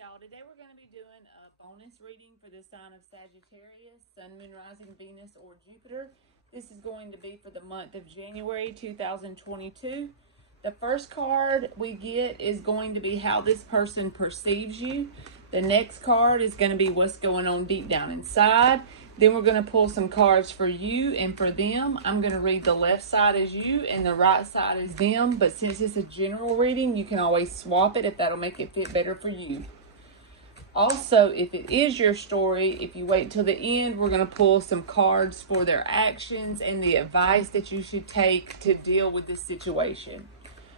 y'all. Today we're going to be doing a bonus reading for the sign of Sagittarius, Sun, Moon, Rising, Venus, or Jupiter. This is going to be for the month of January 2022. The first card we get is going to be how this person perceives you. The next card is going to be what's going on deep down inside. Then we're going to pull some cards for you and for them. I'm going to read the left side as you and the right side as them. But since it's a general reading, you can always swap it if that'll make it fit better for you. Also, if it is your story, if you wait till the end, we're going to pull some cards for their actions and the advice that you should take to deal with this situation.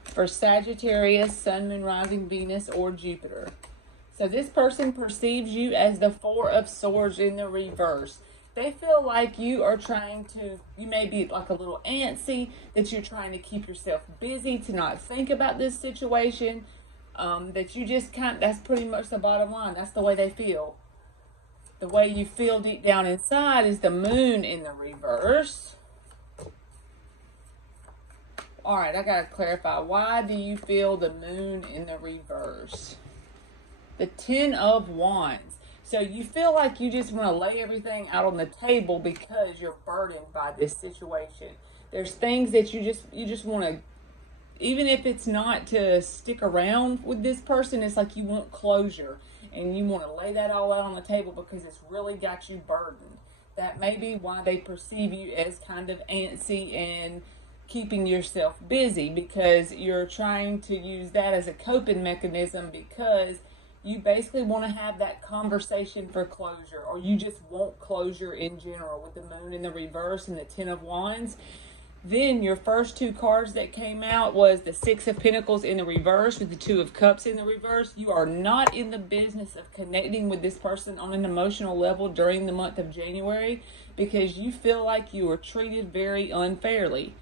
For Sagittarius, Sun, Moon, Rising, Venus, or Jupiter. So this person perceives you as the Four of Swords in the reverse. They feel like you are trying to, you may be like a little antsy, that you're trying to keep yourself busy, to not think about this situation, that you just can't, that's pretty much the bottom line. That's the way they feel. The way you feel deep down inside is the Moon in the reverse. All right, I got to clarify. Why do you feel the Moon in the reverse? The Ten of Wands. So you feel like you just want to lay everything out on the table because you're burdened by this situation. There's things that you just want to, even if it's not to stick around with this person, it's like you want closure and you want to lay that all out on the table because it's really got you burdened. That may be why they perceive you as kind of antsy and keeping yourself busy, because you're trying to use that as a coping mechanism, because you basically want to have that conversation for closure, or you just want closure in general with the Moon in the reverse and the Ten of Wands. Then your first two cards that came out was the Six of Pentacles in the reverse with the Two of Cups in the reverse. You are not in the business of connecting with this person on an emotional level during the month of January because you feel like you were treated very unfairly.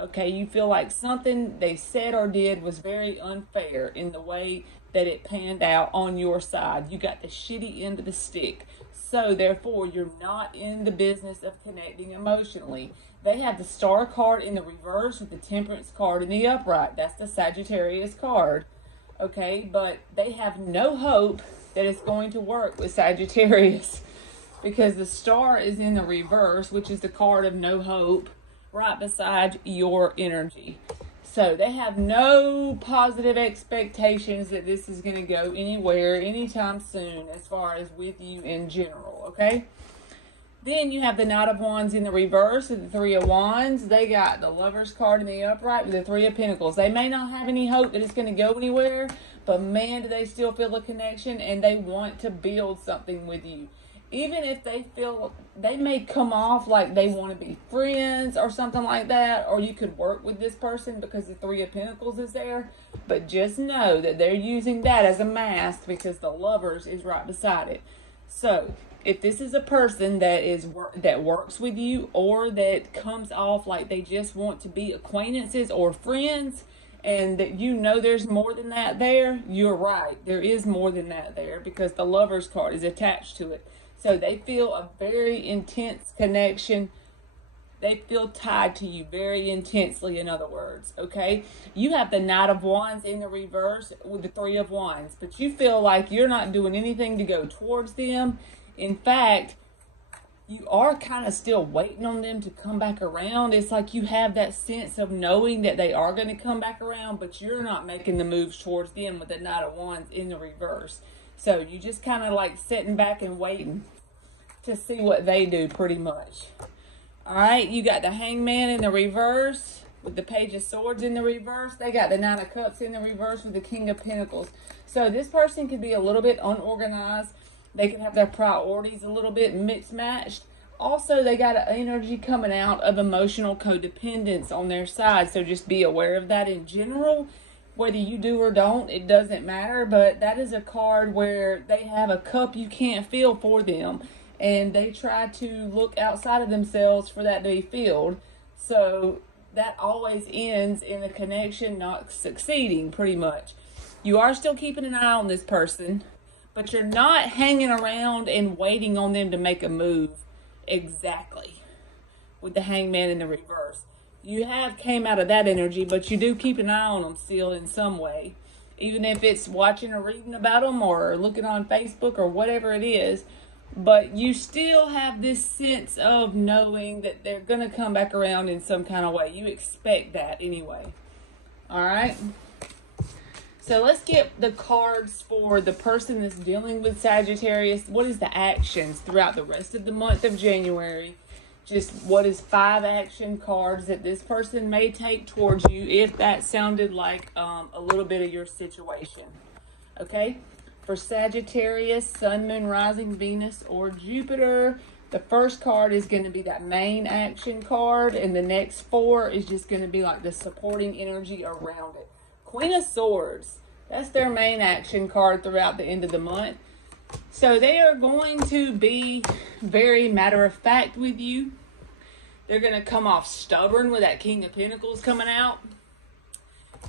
Okay, you feel like something they said or did was very unfair in the way that it panned out on your side. You got the shitty end of the stick. So therefore, you're not in the business of connecting emotionally. They have the Star card in the reverse with the Temperance card in the upright. That's the Sagittarius card. Okay, but they have no hope that it's going to work with Sagittarius because the Star is in the reverse, which is the card of no hope, right beside your energy. So they have no positive expectations that this is going to go anywhere anytime soon as far as with you in general, okay? Then you have the Knight of Wands in the reverse with the Three of Wands. They got the Lover's card in the upright with the Three of Pentacles. They may not have any hope that it's going to go anywhere, but man, do they still feel a connection and they want to build something with you. Even if they feel, they may come off like they want to be friends or something like that, or you could work with this person because the Three of Pentacles is there, but just know that they're using that as a mask because the Lovers is right beside it. So if this is a person that works with you, or that comes off like they just want to be acquaintances or friends, and that you know there's more than that there, you're right. There is more than that there because the Lover's card is attached to it. So they feel a very intense connection. They feel tied to you very intensely, in other words, okay? You have the Knight of Wands in the reverse with the Three of Wands, but you feel like you're not doing anything to go towards them. In fact, you are kind of still waiting on them to come back around. It's like you have that sense of knowing that they are going to come back around, but you're not making the moves towards them with the Knight of Wands in the reverse. So you just kind of like sitting back and waiting to see what they do pretty much. All right, you got the Hangman in the reverse with the Page of Swords in the reverse. They got the Nine of Cups in the reverse with the King of Pentacles. So this person could be a little bit unorganized. They could have their priorities a little bit mixed-matched. Also, they got an energy coming out of emotional codependence on their side. So just be aware of that in general. Whether you do or don't, it doesn't matter. But that is a card where they have a cup you can't fill for them. And they try to look outside of themselves for that to be filled. So that always ends in the connection not succeeding, pretty much. You are still keeping an eye on this person, but you're not hanging around and waiting on them to make a move exactly with the Hangman in the reverse. You have came out of that energy, but you do keep an eye on them still in some way. even if it's watching or reading about them or looking on Facebook or whatever it is. But you still have this sense of knowing that they're going to come back around in some kind of way. You expect that anyway. All right. So let's get the cards for the person that's dealing with Sagittarius. What is the actions throughout the rest of the month of January? Just what is 5 action cards that this person may take towards you if that sounded like a little bit of your situation. Okay? For Sagittarius, Sun, Moon, Rising, Venus, or Jupiter, the first card is going to be that main action card, and the next 4 is just going to be like the supporting energy around it. Queen of Swords, that's their main action card throughout the end of the month. So they are going to be very matter-of-fact with you. They're going to come off stubborn with that King of Pentacles coming out.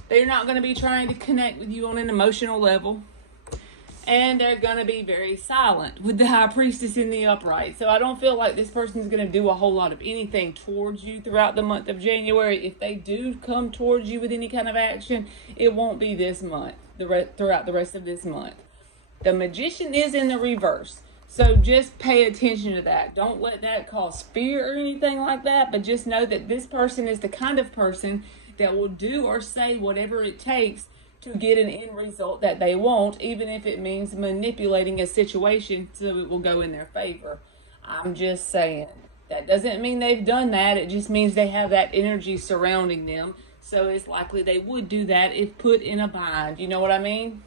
They're not going to be trying to connect with you on an emotional level. And they're going to be very silent with the High Priestess in the upright. So I don't feel like this person is going to do a whole lot of anything towards you throughout the month of January. If they do come towards you with any kind of action, it won't be this month, throughout the rest of this month. The Magician is in the reverse. So just pay attention to that. Don't let that cause fear or anything like that. But just know that this person is the kind of person that will do or say whatever it takes to get an end result that they want, even if it means manipulating a situation so it will go in their favor. I'm just saying. That doesn't mean they've done that. It just means they have that energy surrounding them. So it's likely they would do that if put in a bind. You know what I mean?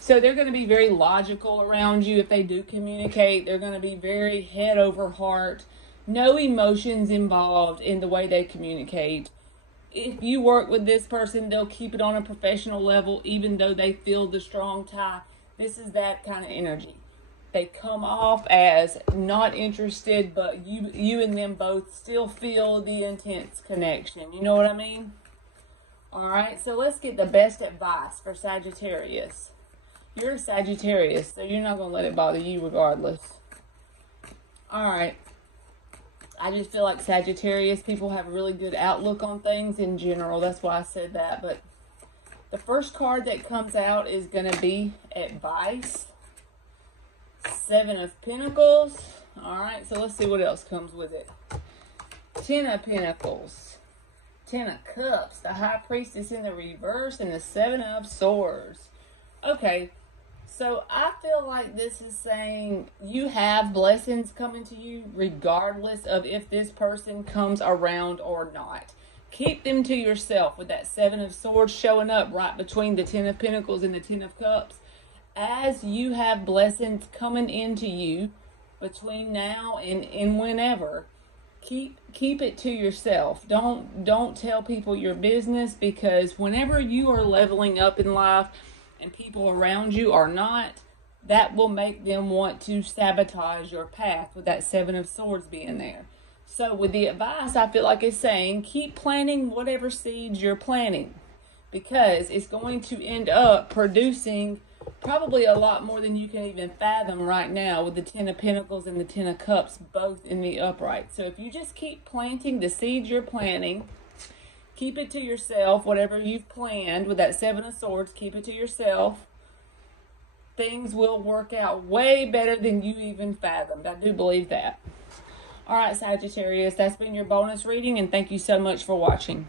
So they're going to be very logical around you if they do communicate. They're going to be very head over heart. No emotions involved in the way they communicate. If you work with this person, they'll keep it on a professional level, even though they feel the strong tie. This is that kind of energy. They come off as not interested, but you and them both still feel the intense connection. You know what I mean? All right, so let's get the best advice for Sagittarius. You're a Sagittarius, so you're not going to let it bother you regardless. All right. I just feel like Sagittarius people have a really good outlook on things in general. That's why I said that. But the first card that comes out is going to be advice. 7 of Pentacles. All right, so let's see what else comes with it. 10 of Pentacles. 10 of Cups. The High Priestess in the reverse. And the 7 of Swords. Okay. So I feel like this is saying you have blessings coming to you regardless of if this person comes around or not. Keep them to yourself with that 7 of Swords showing up right between the 10 of Pentacles and the 10 of Cups. As you have blessings coming into you between now and whenever, keep it to yourself. Don't tell people your business, because whenever you are leveling up in life and people around you are not, that will make them want to sabotage your path with that 7 of Swords being there. So with the advice, I feel like it's saying keep planting whatever seeds you're planting, because it's going to end up producing probably a lot more than you can even fathom right now with the 10 of Pentacles and the 10 of Cups both in the upright. So if you just keep planting the seeds you're planting, keep it to yourself, whatever you've planned with that 7 of Swords, keep it to yourself. Things will work out way better than you even fathomed. I do believe that. All right, Sagittarius, that's been your bonus reading, and thank you so much for watching.